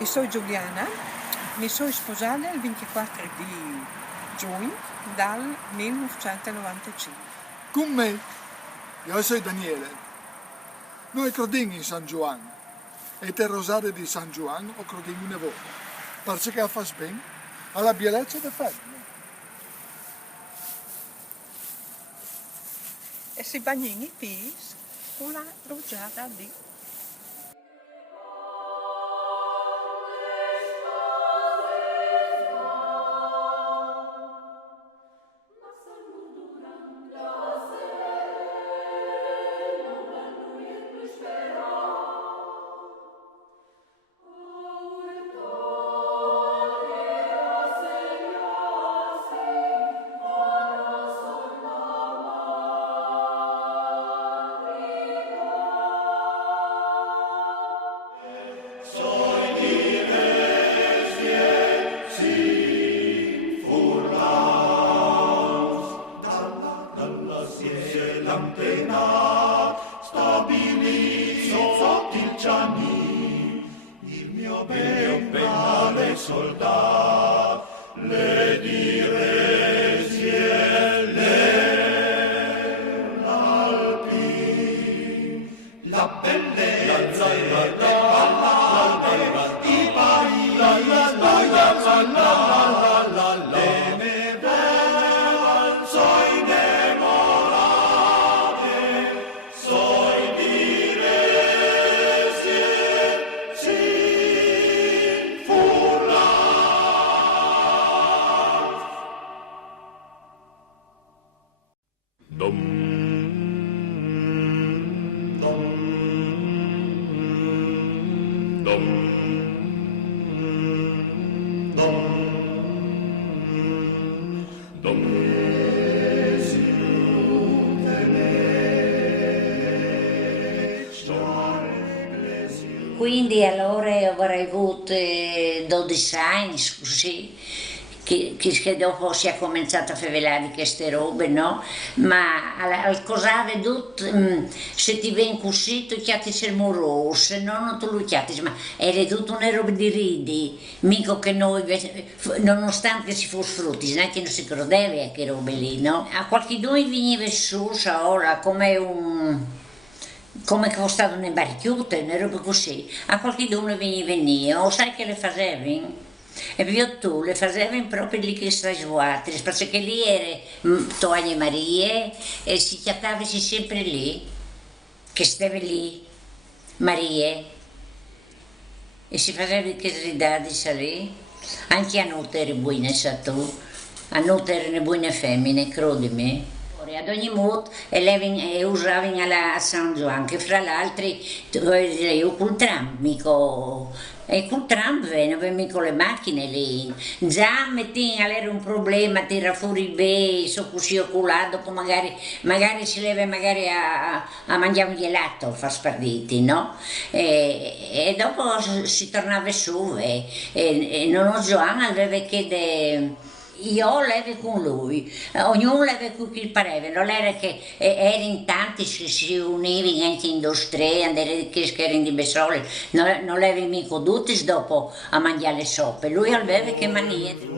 E sono Giuliana, mi sono sposata il 24 di giugno dal 1995. Con me, io sono Daniele. Noi crediamo in San Giovanni e il rosario di San Giovanni o crediamo una volta, perché fa bene alla bellezza della femmina. E si bagnini i pis con la rugiada di il mio bene soldato, le diresi e le l'Alpi, la bellezza e le ballate, i paesi, le mie belle, so innamorate, soi diresi sin furlar. Dom, dom, dom, dom, dom. Quindi allora avrei avuto 12 anni, così, che dopo si è cominciato a fare di queste robe, no? Ma al cosa veduto, se ti vieni così, tu chiatti sei moroso, se no non tu lo chiatti, ma era tutto una roba di ridi, mica che noi, nonostante si fosse frutti, neanche non si credeva a che robe lì, no? A qualche noi veniva su, ora, come che fosse stato un baricchiute, una roba così, a qualche dono veniva, o sai che le facevi? E più tu le facevi proprio lì che stai svuotati, perché lì era Toaglia Maria e si chiamava sempre lì, che stava lì, Maria, e si faceva che ridadi lì, anche a noi era buona, sa tu, a noi erano buone femmine, credimi. Ad ogni modo e usavano a San Giovanni, che fra l'altro io col tram, e col tram venivano con le macchine lì. Già mettevano all'era un problema, tirare fuori bene, so così oculato, dopo magari si leva magari a mangiare un gelato, fa sparditi, no? E dopo si tornava su e non Giovanni aveva che io levo con lui, ognuno leva con chi pareva, non era che erano tanti che si univano anche in industria, che erano di Bessole, non levo mica tutti dopo a mangiare le soppe, lui aveva che manie.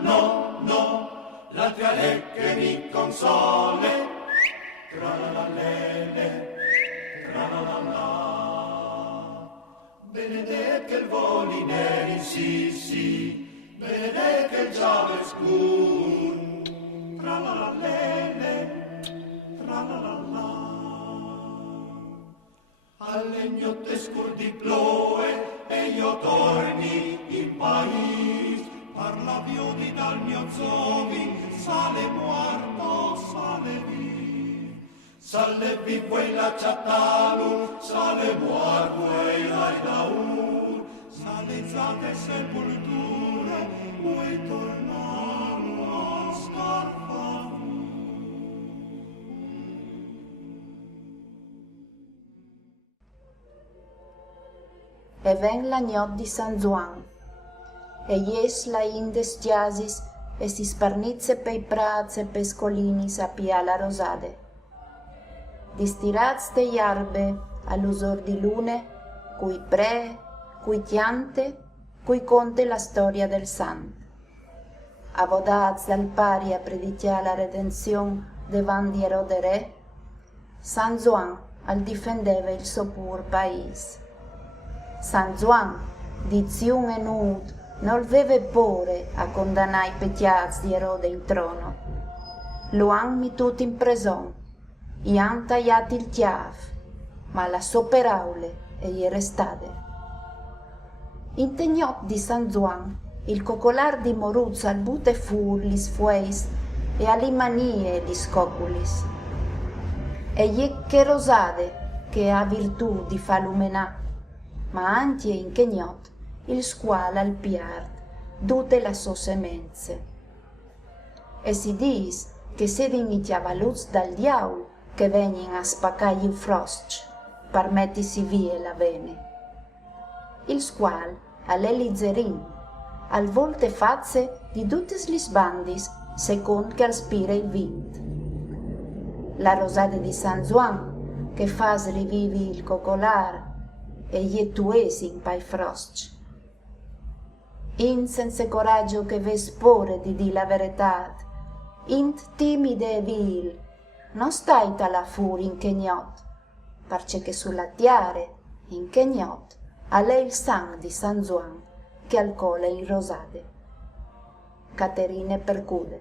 No, no, l'altra è che mi console. Tralalele, tralalala. Benedetto il voli neri, sì, sì. Benedetto il giave scuro. Tralalele, tralalala. Al legnotte scur di ploe e io torni in paese. Parla viodi dal mio zovi, sale morto, sale vivo. Sale vivo e la ciatalu, sale morto e la daur. Sale zate sepolture, vuoi tornare a scarpa. E ven la gnot di San Juan. E jes la indes giasis, e si sparnizze pei prats e pei scolinis a pia la rosade. Distirats de iarbe all'usor di lune, cui pre, cui chiante, cui conte la storia del sant. Avodats dal pari a preditia la redenzion devan di Erode re, San Juan al difendeva il suo pur pais. San Juan, di ziun e nud, non veve pure a condannare i pecciati di Erode in trono. Lo han mitut in preson, i han tagliati il chiaf, ma la soperaule e gli restade. In tegnot di San Juan, il cocolar di Moruzza al bute fur lis fueis e ali manie lis coculis. E gli che rosade che ha virtù di falumenà, ma anche in kegnot il squal al piard, tutte la sue semenze. E si dis che se iniziava luz dal diaul che venien a spaccagli il frost, per mettisi vie la vene. Il squal all'elizerin, al volte fazze di tutte lis bandis, second che aspira il vint. La rosade di San Juan, che fas rivivi il cocolar, e gli tuesin pai frost. In senza coraggio che ve spore di di la verità, int timide e vil, non stai tala furi in kegnot, parce che sulla tiare, in kegnot, a lei il sang di San Juan, che al cole in rosade. Caterine percude.